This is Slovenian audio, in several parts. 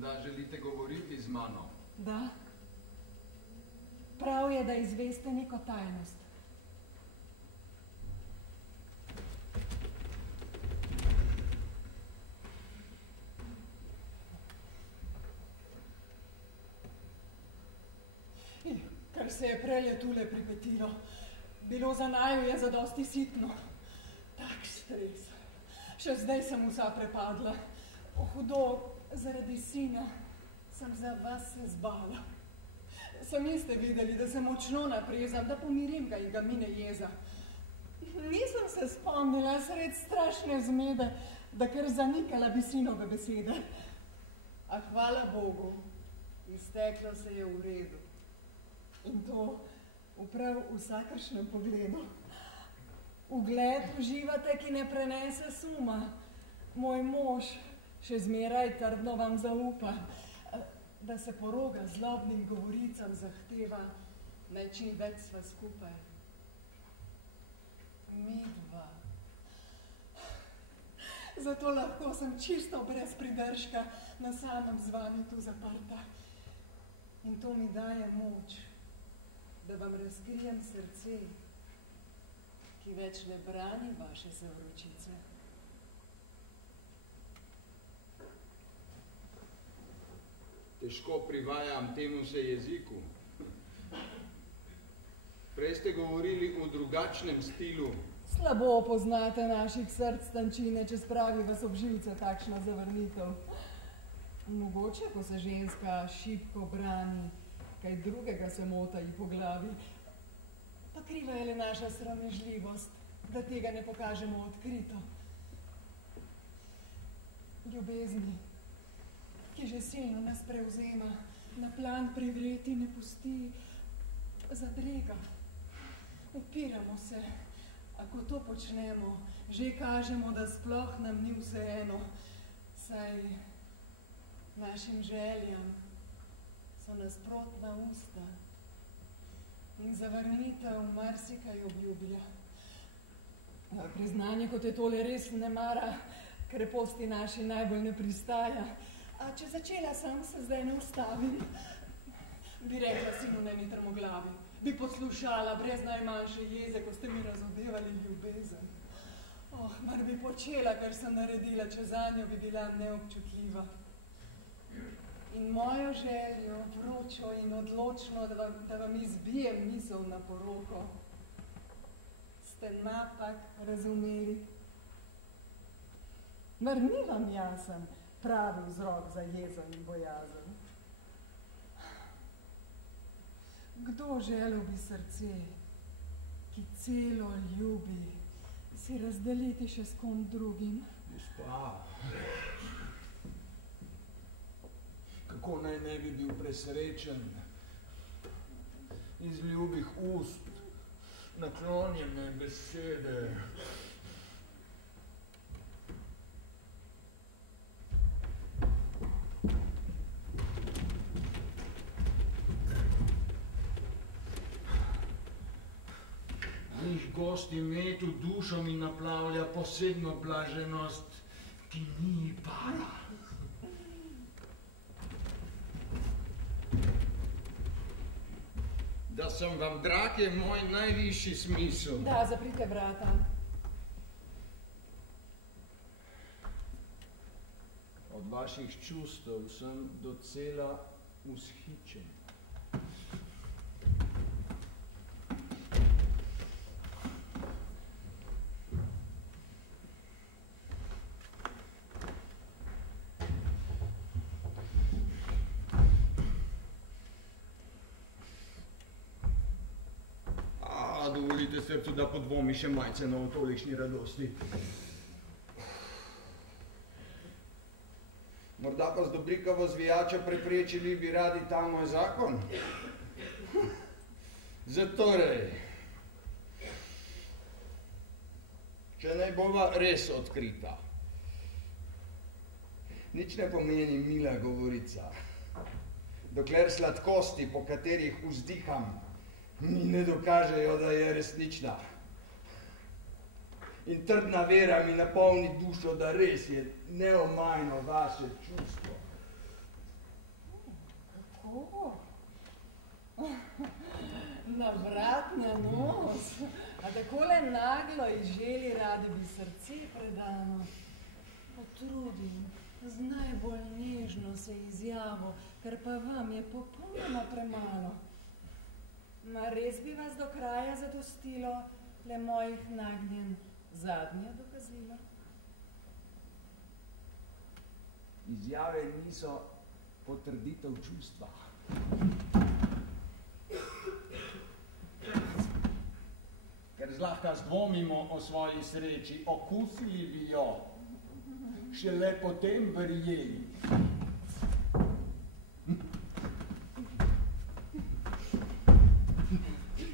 Menda želite govoriti z mano? Da. Prav je, da izveste neko tajnost. Kar se je prelje tule pripetilo, bilo za naju je zadosti sitno. Tak stres. Še zdaj sem vsa prepadla. Hudo, zaradi sina sem za vas se zbala. Sami ste videli, da se močno naprezam, da pomirim ga in ga mine jeza. Nisem se spomnila sred strašne zmede, da kar zanikala bi sinove besede. A hvala Bogu, izteklo se je v redu. In to v prav vsakršnem pogledu. Ugled uživate, ki ne prenese suma. Moj mož še zmeraj trdno vam zaupa, da se poroga zlobnim govoricam zahteva, naj čim več sva skupaj. Midva. Zato lahko sem čisto brez pridržka na samem z vami tu zaprta. In to mi daje moč, da vam razkrijem srce, ki več ne brani vaše zavročice. Težko privajam temu se jeziku. Prej ste govorili v drugačnem stilu. Slabo poznate naših src tančine, če spravi vas ob živce takšna zavrnitev. Mogoče, ko se ženska šibko brani, kaj drugega se mota ji po glavi. Pa kriva je le naša sramežljivost, da tega ne pokažemo odkrito. Ljubezni, ki že silno nas prevzema, na plan privreti ne pusti, zadrega. Upiramo se, a ko to počnemo, že kažemo, da sploh nam ni vseeno, saj našim željam so nasprotna usta in zavrnitev marsikaj obljublja. Priznanje, kot je tole, res ne mara, kreposti naši najbolj ne pristaja. A če začela sem, se zdaj ne ustavim. Bi rekla sinu, ne mi trmoglavi, bi poslušala brez najmanjše jeze, ko ste mi razodevali ljubezen. Mar bi počela, kar sem naredila, če zanjo bi bila neobčutljiva. In mojo željo, vročo in odločno, da vam izbijem misel na poroko, ste napak razumeli. Mar ni vam jasen pravi vzrok za jezo in bojazen? Kdo želel bi srce, ki celo ljubi, si razdeliti še s kom drugim? Gospa, kako naj ne bi bil presrečen, iz ljubih ust, naklonjene besede. Njih gost imet v dušo mi naplavlja posebno blaženost, ki ni para. Da sem vam drag, je moj najvišji smisel. Da, zaprite vrata. Od vaših čustev sem docela vzhičen. Dovolite srcu, da podvomi še majce na tolikšni radosti. Morda pa z dobrikavo zvijača preprečili bi radi ta moj zakon? Zatorej, če naj bova res odkrita, nič ne pomeni mila govorica, dokler sladkosti, po katerih vzdiham, mi ne dokažejo, da je resnična. In trdna vera mi napolni dušo, da res je neomajno vaše čustvo. Tako. Na vrat, na nos. A takole naglo izželi rade bi srce predano. Potrudim z najbolj nežno se izjavo, ker pa vam je popolnoma premalo. Ma res bi vas do kraja zadostilo le mojih nagnjen zadnje dokazilo? Izjave niso potrditev čustva. Ker zlahka zdvomimo o svoji sreči, okusili bi jo, šele potem verjeli.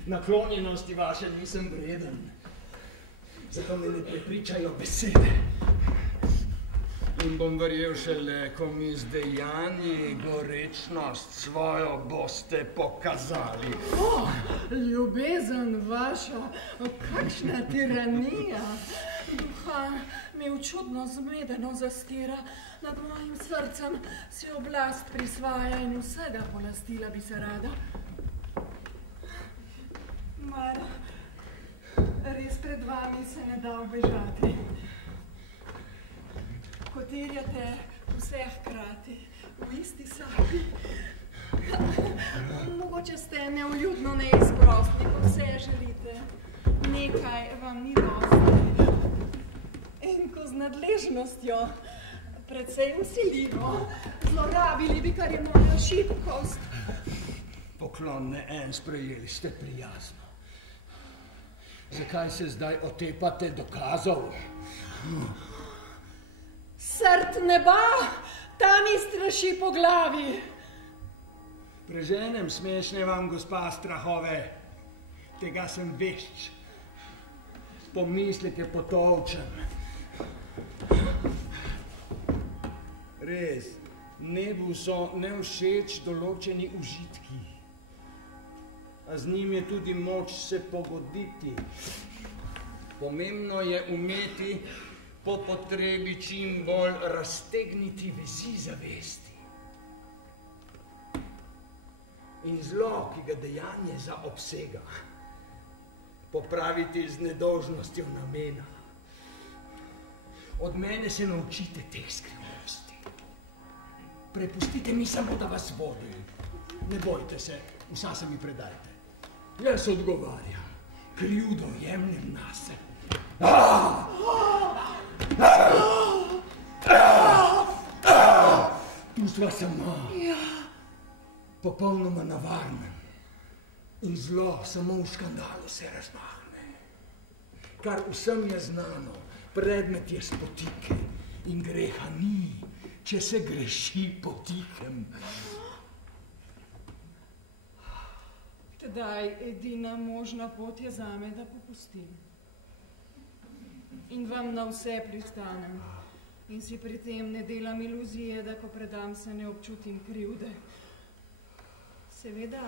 Naklonjenosti vaše nisem vreden, zato me ne prepričajo besede. In bom verjel šele, ko mi z dejanji gorečnost svojo boste pokazali. Ljubezen vaša, kakšna tiranija. Duha mi v čudno zmedeno zastira, nad mojim srcem si oblast prisvaja in vsega polastila bi se rada. Mar res pred vami se ne da ubežati. Kotirjate vse hkrati, v isti sapi. Mogoče ste neuljudno neizprostni, ko vse želite. Nekaj vam ni dosti. In ko z nadležnostjo, precej vsiljivo, zlorabili bi, kar je moja šibkost. Poklon ne en sprejeli ste prijazno. Zakaj se zdaj otepate dokazov? Srd neba, ta mi straši po glavi. Preženem smešne vam, gospa, strahove. Tega sem vešč. Pomislite potolčem. Res, nebu so nevšeč določeni užitki. A z njim je tudi moč se pogoditi. Pomembno je umeti po potrebi čim bolj raztegniti vezi zavesti. In zlo, ki ga dejanje zaobsega, popraviti z nedolžnostjo namena. Od mene se naučite teh skrivnosti. Prepustite mi samo, da vas vodim. Ne bojte se, vsa se mi predajte. Jaz odgovarjam, krivdo jemljem nase. Tu sva sama, popolnoma na varnem. In zlo samo v škandalu se razmahne. Kar vsem je znano, predmet je spotike in greha ni, če se greši potihem. Tedaj edina možna pot je zame, da popustim. In vam na vse pristanem. In si pri tem ne delam iluzije, da ko predam se ne občutim krivde. Seveda,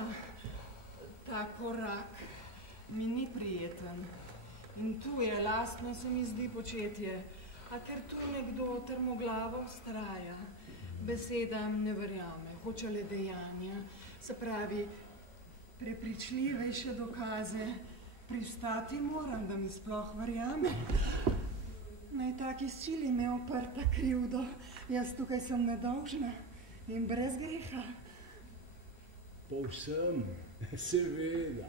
ta korak mi ni prijeten. In tu je lastno se mi zdi početje. A ker tu nekdo trmoglavo vztraja, besedam ne verjame, hoče le dejanja, se pravi, prepričljivejše dokaze, pristati moram, da mi sploh verjame. Naj taki sili me oprta krivdo, jaz tukaj sem nedolžna in brez greha. Povsem, seveda.